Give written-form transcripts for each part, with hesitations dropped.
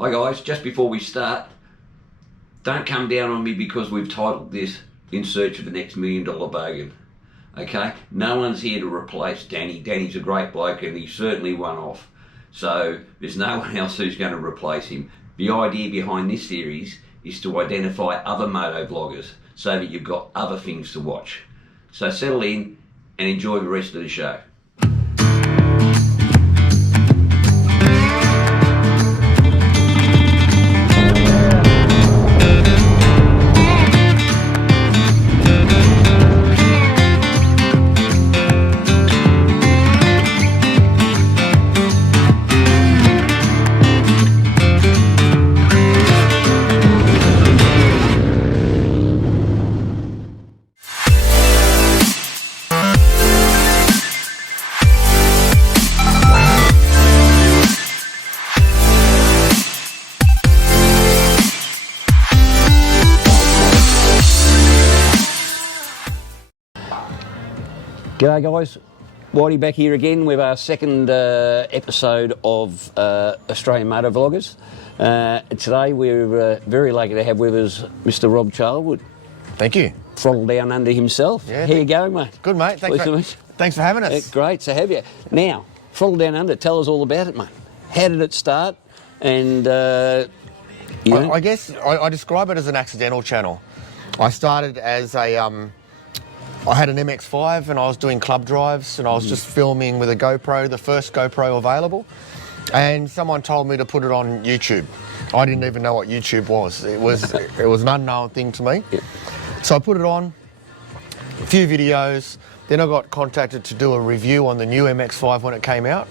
Hi guys, just before we start, don't come down on me because we've titled this In Search of the Next $1 Million Bogan. Okay? No one's here to replace Danny. Danny's a great bloke and he's certainly one off. So there's no one else who's going to replace him. The idea behind this series is to identify other moto bloggers so that you've got other things to watch. So settle in and enjoy the rest of the show. G'day guys, Whitey back here again with our second episode of Australian Motor Vloggers. Today we're very lucky to have with us Mr. Rob Charlwood. Thank you. Throttle Downunder himself. Yeah, how you going, mate? Good, mate. Thanks for having us. Great to have you. Now, Throttle Downunder, tell us all about it, mate. How did it start? And I guess I describe it as an accidental channel. I started as a I had an MX-5 and I was doing club drives and I was just filming with a GoPro, the first GoPro available, and someone told me to put it on YouTube. I didn't even know what YouTube was. It was an unknown thing to me. Yeah. So I put it on, a few videos, then I got contacted to do a review on the new MX-5 when it came out.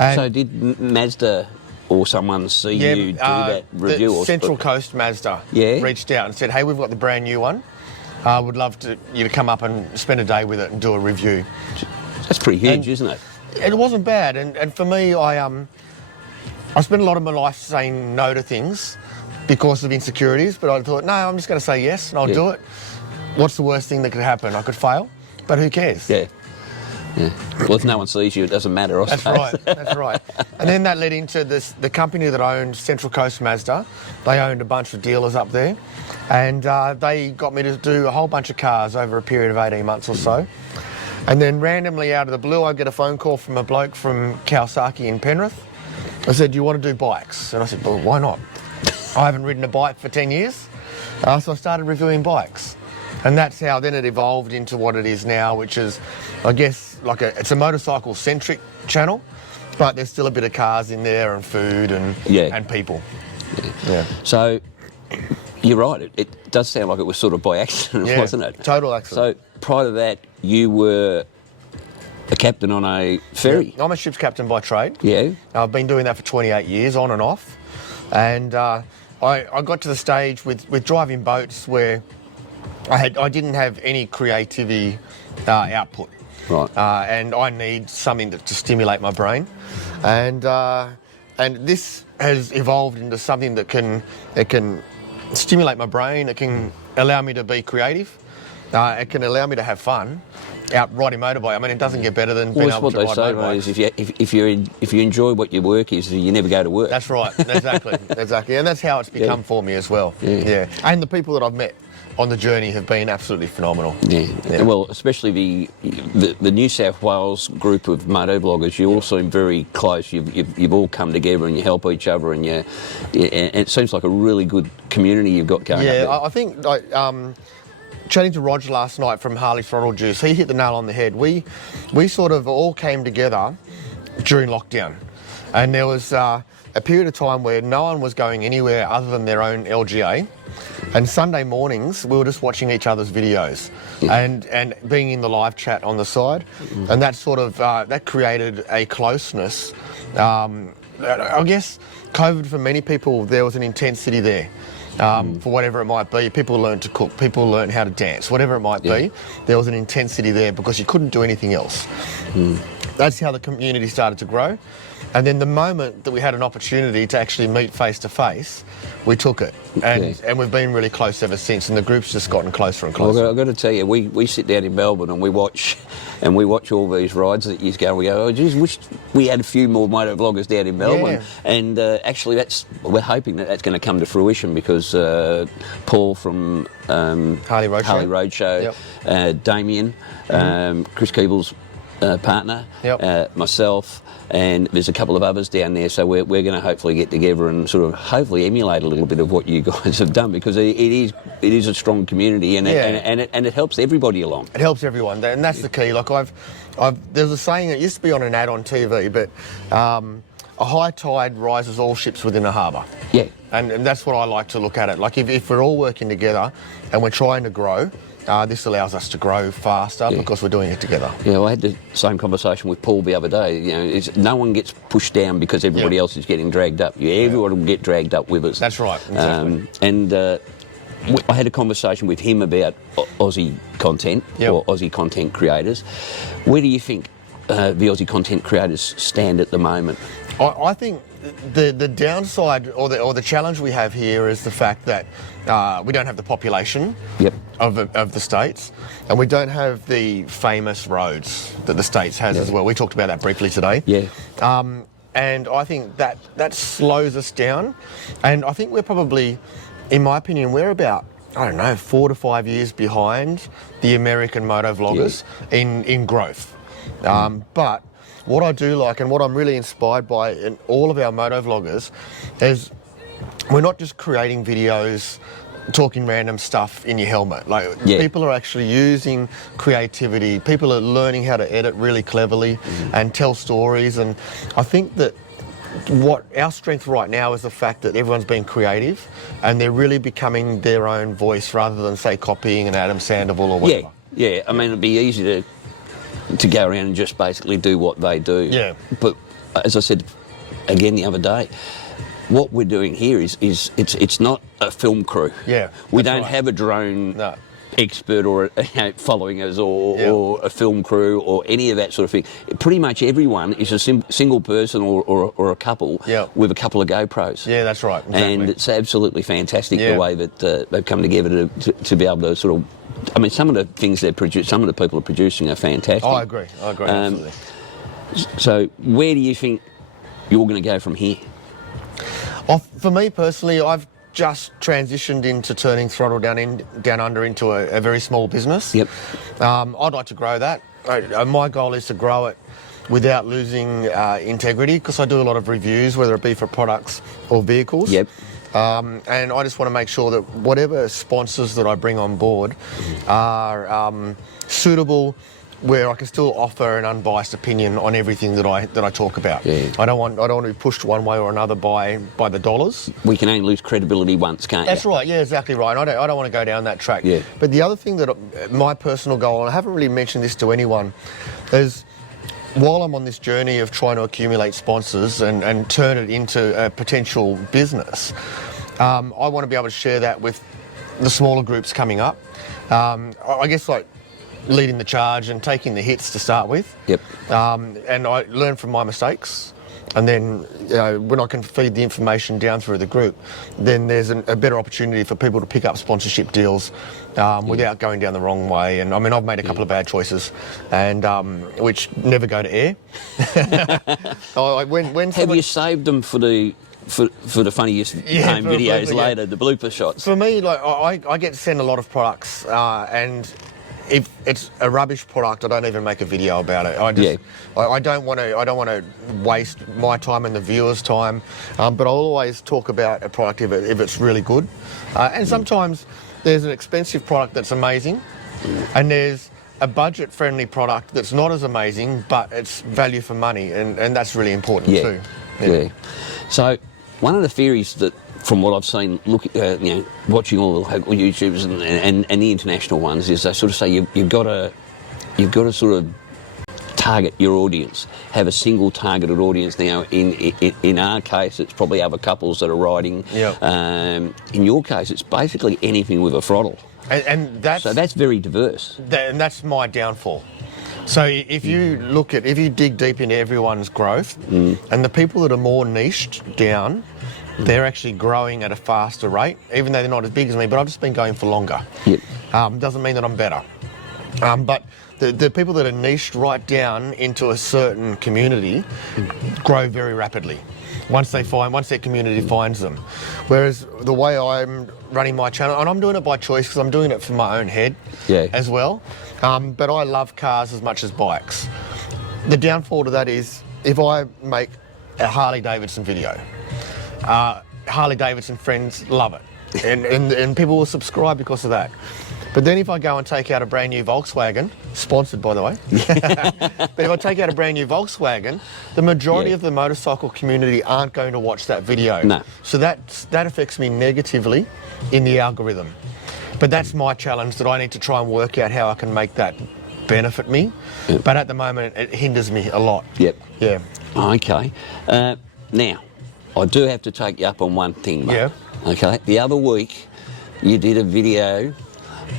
And so did Mazda or someone see you do that review? Central Coast Mazda reached out and said, hey, we've got the brand new one. I would love you to come up and spend a day with it and do a review. That's pretty huge, isn't it? It wasn't bad, and for me, I spent a lot of my life saying no to things because of insecurities, but I thought, no, I'm just going to say yes and I'll do it. What's the worst thing that could happen? I could fail, but who cares? Yeah. Well, if no one sees you, it doesn't matter, I suppose. That's right. And then that led into the company that owned Central Coast Mazda. They owned a bunch of dealers up there, and they got me to do a whole bunch of cars over a period of 18 months or so. And then randomly out of the blue, I get a phone call from a bloke from Kawasaki in Penrith. I said, do you want to do bikes? And I said, well, why not? I haven't ridden a bike for 10 years. So I started reviewing bikes. And that's how then it evolved into what it is now, which is, I guess, it's a motorcycle-centric channel, but there's still a bit of cars in there and food and people. Yeah. So, you're right, it does sound like it was sort of by accident, wasn't it? Total accident. So, prior to that, you were a captain on a ferry? Yeah, I'm a ship's captain by trade. Yeah. I've been doing that for 28 years, on and off. And I got to the stage with driving boats where I didn't have any creativity output. Right. And I need something to stimulate my brain. And this has evolved into something that can stimulate my brain, it can allow me to be creative, it can allow me to have fun out riding motorbike. I mean, it doesn't get better than being able to ride motorbikes. What they say, mate, is if you enjoy what your work is, you never go to work. That's right, exactly. And that's how it's become for me as well. Yeah. And the people that I've met on the journey have been absolutely phenomenal. Yeah. Well, especially the New South Wales group of moto bloggers, you all seem very close. You've all come together and you help each other, and and it seems like a really good community you've got going. Yeah, I think chatting to Roger last night from Harley Throttle Juice, he hit the nail on the head. We sort of all came together during lockdown, and there was a period of time where no one was going anywhere other than their own LGA. And Sunday mornings, we were just watching each other's videos and being in the live chat on the side. And that sort of, that created a closeness. I guess COVID, for many people, there was an intensity there. For whatever it might be. People learned to cook, people learned how to dance, whatever it might be. There was an intensity there because you couldn't do anything else. that's how the community started to grow. And then the moment that we had an opportunity to actually meet face to face, we took it. And we've been really close ever since, and the group's just gotten closer and closer. Well, I've got to tell you, we sit down in Melbourne and we watch all these rides that you go, we go, oh geez, wish we had a few more moto vloggers down in Melbourne. Yeah. And actually we're hoping that that's going to come to fruition, because Paul from Harley Roadshow, Damien, Chris Keeble's partner, myself, and there's a couple of others down there, so we're going to hopefully get together and sort of hopefully emulate a little bit of what you guys have done, because it is a strong community, and it helps everybody along. It helps everyone, and that's the key. Like there's a saying that used to be on an ad on TV, but a high tide rises all ships within a harbour. Yeah. And that's what I like to look at it. Like if we're all working together and we're trying to grow, this allows us to grow faster because we're doing it together. Yeah, well, I had the same conversation with Paul the other day. You know, no one gets pushed down because everybody else is getting dragged up. Everyone will get dragged up with us. That's right, exactly. I had a conversation with him about Aussie content or Aussie content creators. Where do you think the Aussie content creators stand at the moment? I think the downside or the challenge we have here is the fact that we don't have the population of the States, and we don't have the famous roads that the States has as well. We talked about that briefly today. Yeah. And I think that slows us down, and I think we're probably, in my opinion, we're about, I don't know, 4 to 5 years behind the American moto vloggers in growth. But what I do like, and what I'm really inspired by in all of our moto vloggers, is we're not just creating videos talking random stuff in your helmet. Like people are actually using creativity. People are learning how to edit really cleverly and tell stories. And I think that what our strength right now is the fact that everyone's being creative and they're really becoming their own voice rather than, say, copying an Adam Sandoval or whatever. Yeah. I mean, it'd be easy to go around and just basically do what they do. Yeah. But as I said again the other day, what we're doing here is it's not a film crew. Yeah. We don't have a drone expert or following us or a film crew or any of that sort of thing. Pretty much everyone is a single person or a couple with a couple of GoPros. Yeah, that's right. Exactly. And it's absolutely fantastic the way that they've come together to be able to sort of. I mean, some of the things they produce, some of the people are producing are fantastic. I agree, absolutely. So where do you think you're going to go from here? For me personally, I've just transitioned into turning Throttle Downunder into a very small business. Yep. I'd like to grow that. My goal is to grow it without losing integrity, because I do a lot of reviews, whether it be for products or vehicles. Yep. And I just want to make sure that whatever sponsors that I bring on board are suitable, where I can still offer an unbiased opinion on everything that I talk about. Yeah. I don't want to be pushed one way or another by the dollars. We can only lose credibility once, can't That's you? right. Yeah, exactly right. And I don't want to go down that track. Yeah. But the other thing that my personal goal, and I haven't really mentioned this to anyone, is while I'm on this journey of trying to accumulate sponsors and turn it into a potential business, I want to be able to share that with the smaller groups coming up. I guess like leading the charge and taking the hits to start with. Yep. And I learn from my mistakes. And then when I can feed the information down through the group, then there's a better opportunity for people to pick up sponsorship deals without going down the wrong way. And I mean, I've made a couple of bad choices, and which never go to air. Have you saved them for the funniest home videos later, the blooper shots? For me, like I get sent a lot of products, and if it's a rubbish product, I don't even make a video about it. I don't want to waste my time and the viewers' time, but I'll always talk about a product if it's really good. And sometimes there's an expensive product that's amazing, and there's a budget-friendly product that's not as amazing, but it's value for money, and that's really important too. Yeah. So one of the theories that, from what I've seen, watching all the local YouTubers and the international ones, is they sort of say you've got to sort of target your audience, have a single targeted audience. Now, in our case, it's probably other couples that are riding. Yep. In your case, it's basically anything with a throttle. And so that's very diverse. And that's my downfall. So if you dig deep into everyone's growth, and the people that are more niched down, they're actually growing at a faster rate, even though they're not as big as me, but I've just been going for longer. Yep. Doesn't mean that I'm better. But the people that are niched right down into a certain community grow very rapidly once their community finds them. Whereas the way I'm running my channel, and I'm doing it by choice because I'm doing it for my own head as well, but I love cars as much as bikes. The downfall to that is if I make a Harley Davidson video, Harley Davidson friends love it, and people will subscribe because of that. But then if I go and take out a brand new Volkswagen, sponsored by the way, but if I take out a brand new Volkswagen, the majority of the motorcycle community aren't going to watch that video. No. So that affects me negatively in the algorithm. But that's my challenge, that I need to try and work out how I can make that benefit me. Yep. But at the moment, it hinders me a lot. Yep. Yeah. Okay. Now, I do have to take you up on one thing, mate. Yeah. Okay. The other week, you did a video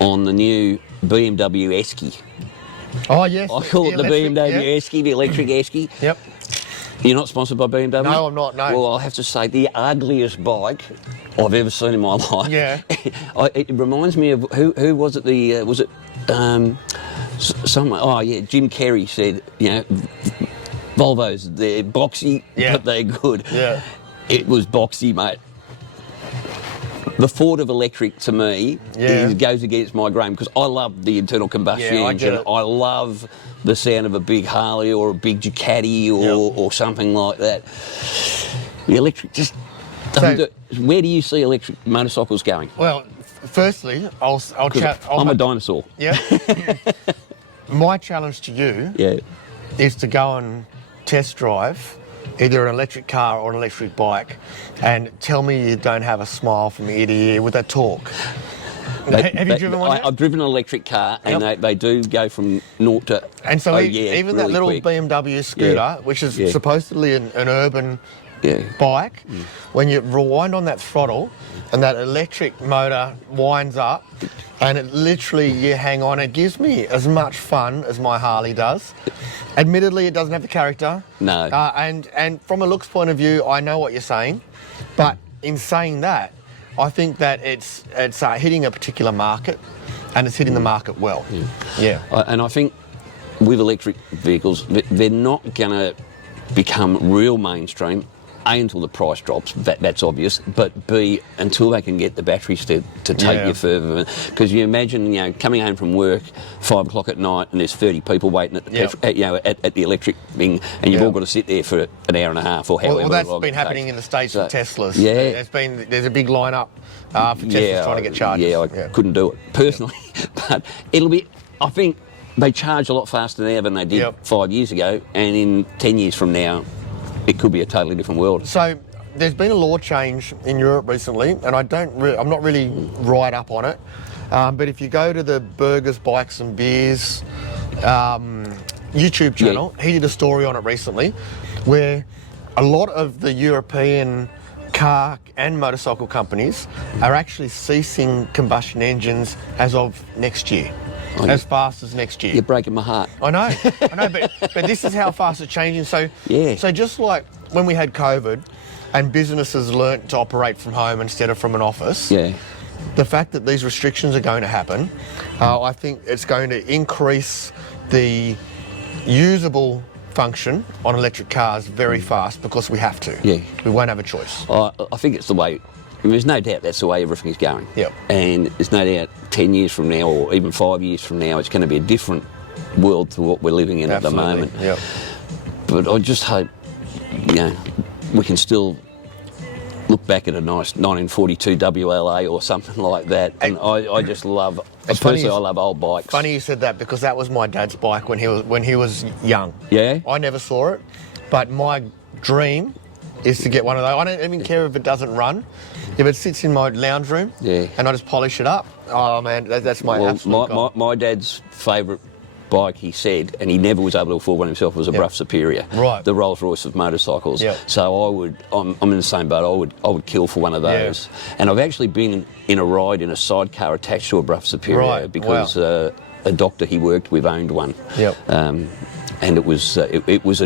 on the new BMW Esky. Oh, yes. I call it the BMW Esky, the electric Esky. Yep. You're not sponsored by BMW? No, I'm not, no. Well, I'll have to say, the ugliest bike I've ever seen in my life. Yeah. It reminds me of, who was it, someone, Jim Carrey said, Volvos, they're boxy, but they're good. Yeah. It was boxy, mate. The thought of electric to me goes against my grain because I love the internal combustion engine. I love the sound of a big Harley or a big Ducati or something like that. The electric just doesn't do it. Where do you see electric motorcycles going? Well, firstly, I'm a dinosaur. Yeah. My challenge to you is to go and test drive either an electric car or an electric bike and tell me you don't have a smile from ear to ear with that torque. Have you driven one yet? I've driven an electric car and they do go from 0 to... And so really even that little quick. BMW scooter, which is supposedly an urban bike, when you rewind on that throttle and that electric motor winds up and it literally, you hang on, it gives me as much fun as my Harley does. Admittedly, it doesn't have the character. No. And from a looks point of view, I know what you're saying. But in saying that, I think that it's hitting a particular market and it's hitting the market well. Yeah. And I think with electric vehicles, they're not going to become real mainstream. A, until the price drops, that's obvious, but B, until they can get the batteries to take you further. Because you imagine, coming home from work, 5 o'clock at night, and there's 30 people waiting at the at the electric thing, and you've all got to sit there for an hour and a half or however long. Well, that's been happening in the States with Teslas. Yeah. There's a big lineup for Teslas trying to get chargers. Yeah, I couldn't do it personally, but it'll be, I think they charge a lot faster now than they did 5 years ago, and in 10 years from now, it could be a totally different world. So there's been a law change in Europe recently, and I'm not really right up on it. But if you go to the Burgers, Bikes and Beers YouTube channel, he did a story on it recently, where a lot of the European car and motorcycle companies are actually ceasing combustion engines as of next year. As fast as next year. You're breaking my heart. I know, but this is how fast it's changing. So just like when we had COVID and businesses learnt to operate from home instead of from an office, the fact that these restrictions are going to happen, I think it's going to increase the usable function on electric cars very fast because we have to. Yeah. We won't have a choice. I think it's the way... there's no doubt that's the way everything is going. Yep. And there's no doubt 10 years from now or even 5 years from now, it's going to be a different world to what we're living in at the moment. Yep. But I just hope, we can still look back at a nice 1942 WLA or something like that. And I just love, personally, I love old bikes. Funny you said that because that was my dad's bike when he was young. Yeah? I never saw it, but my dream is to get one of those. I don't even care if it doesn't run. If it sits in my lounge room and I just polish it up, oh man, that's my absolute goal. My dad's favourite bike, he said, and he never was able to afford one himself, was a Brough Superior, the Rolls Royce of motorcycles. So I'm in the same boat. I would kill for one of those. And I've actually been in a ride in a sidecar attached to a Brough Superior because a doctor he worked with owned one. Yep. And it was a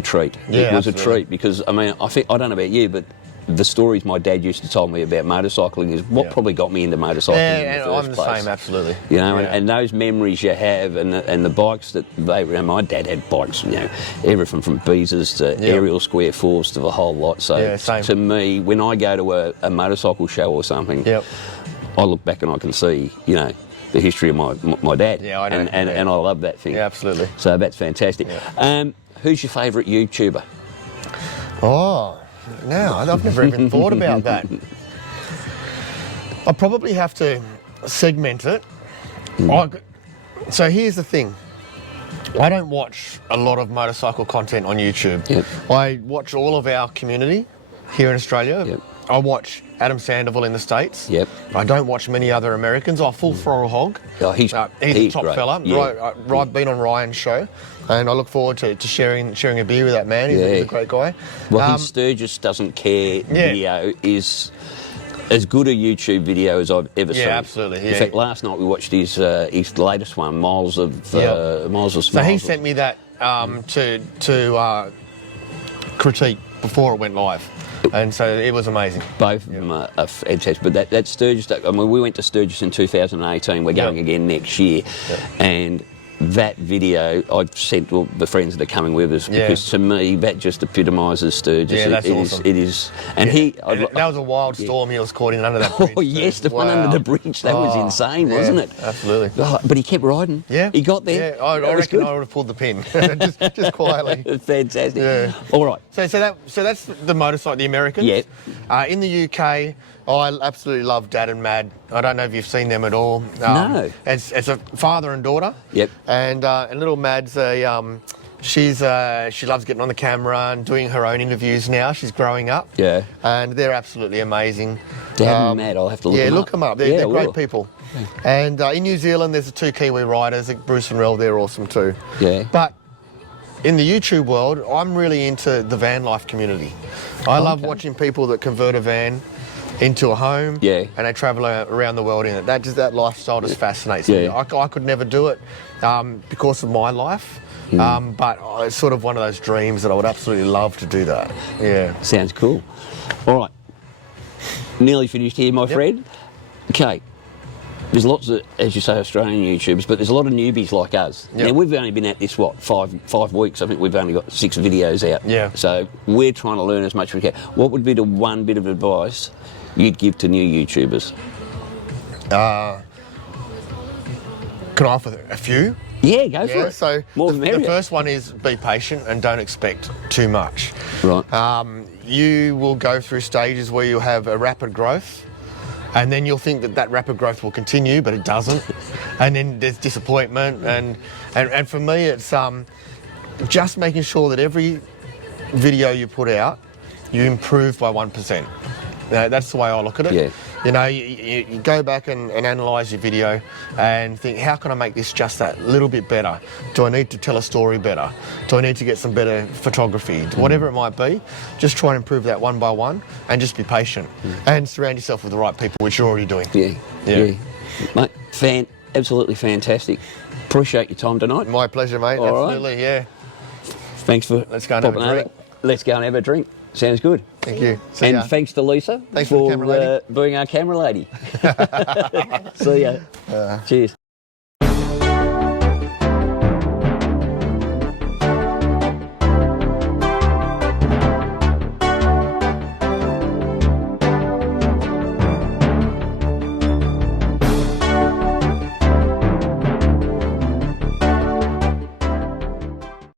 treat. Yeah, it was absolutely. a treat because I mean I don't know about you, but the stories my dad used to tell me about motorcycling is what probably got me into motorcycling in the first I'm the place. same, absolutely. You know, Yeah. and those memories you have, and the bikes that my dad had bikes, you know, everything from Beezers to aerial square fours to the whole lot. So Yeah, same. to me, when I go to a motorcycle show or something, Yep. I look back and I can see, you know, the history of my dad. Yeah, I know. And I love that thing. Yeah, absolutely. So that's fantastic. Who's your favourite YouTuber? Oh, no, I've never even thought about that. I probably have to segment it. So here's the thing. I don't watch a lot of motorcycle content on YouTube. Yep. I watch all of our community here in Australia. Yep. I watch Adam Sandoval in the States. Yep. I don't watch many other Americans. Full Throttle Hog. Oh, he's a top great. fella. Yeah. I've been on Ryan's show, and I look forward to sharing a beer with that man. He's a great guy. Well, his Sturgis Doesn't Care video is as good a YouTube video as I've ever seen. Yeah, absolutely. In fact, last night we watched his latest one, Miles of Smiles. So he sent me that to critique before it went live, and so it was amazing. Both of them are fantastic. But that Sturgis, I mean, we went to Sturgis in 2018. We're going again next year, and that video I've sent to the friends that are coming with us because to me that just epitomises Sturgis. Yeah, that's awesome. It is, and that was a wild storm he was caught in under that bridge. Oh yes, the one under the bridge. That was insane, wasn't it? Absolutely. Oh, but he kept riding. Yeah, he got there. Yeah, I reckon I would have pulled the pin, just quietly. Fantastic. Yeah. All right. So that's the motorcycle, the Americans. Yeah. In the UK, I absolutely love Dad and Mad. I don't know if you've seen them at all. No. It's a father and daughter. Yep. And little Mad's she loves getting on the camera and doing her own interviews now. She's growing up. Yeah. And they're absolutely amazing. Dad and Mad, I'll have to look them up. Yeah, look them up. They're great people. And in New Zealand, there's the two Kiwi riders, Bruce and Rel. They're awesome too. Yeah. But in the YouTube world, I'm really into the van life community. I love watching people that convert a van into a home, and they travel around the world in it. That lifestyle just fascinates me. I could never do it because of my life, but it's sort of one of those dreams that I would absolutely love to do that. Yeah. Sounds cool. All right. Nearly finished here, my friend. Okay. There's lots of, as you say, Australian YouTubers, but there's a lot of newbies like us. Now, we've only been at this, 5 weeks? I think we've only got 6 videos out. Yeah. So we're trying to learn as much as we can. What would be the one bit of advice you'd give to new YouTubers? Can I offer a few? Yeah, go for it. So More than the first one is be patient and don't expect too much. Right. You will go through stages where you'll have a rapid growth, and then you'll think that rapid growth will continue, but it doesn't. And then there's disappointment, and for me it's just making sure that every video you put out, you improve by 1%. That's the way I look at it. Yeah. You know, you go back and analyse your video and think, how can I make this just that little bit better? Do I need to tell a story better? Do I need to get some better photography? Whatever it might be, just try and improve that one by one and just be patient and surround yourself with the right people, which you're already doing. Yeah. Mate, absolutely fantastic. Appreciate your time tonight. My pleasure, mate. All Absolutely, yeah. Thanks for Let's go and have a popping drink. over. Let's go and have a drink. Sounds good. Thank you. See And ya. thanks to Lisa Thanks for the camera lady. being our camera lady. See ya. Cheers.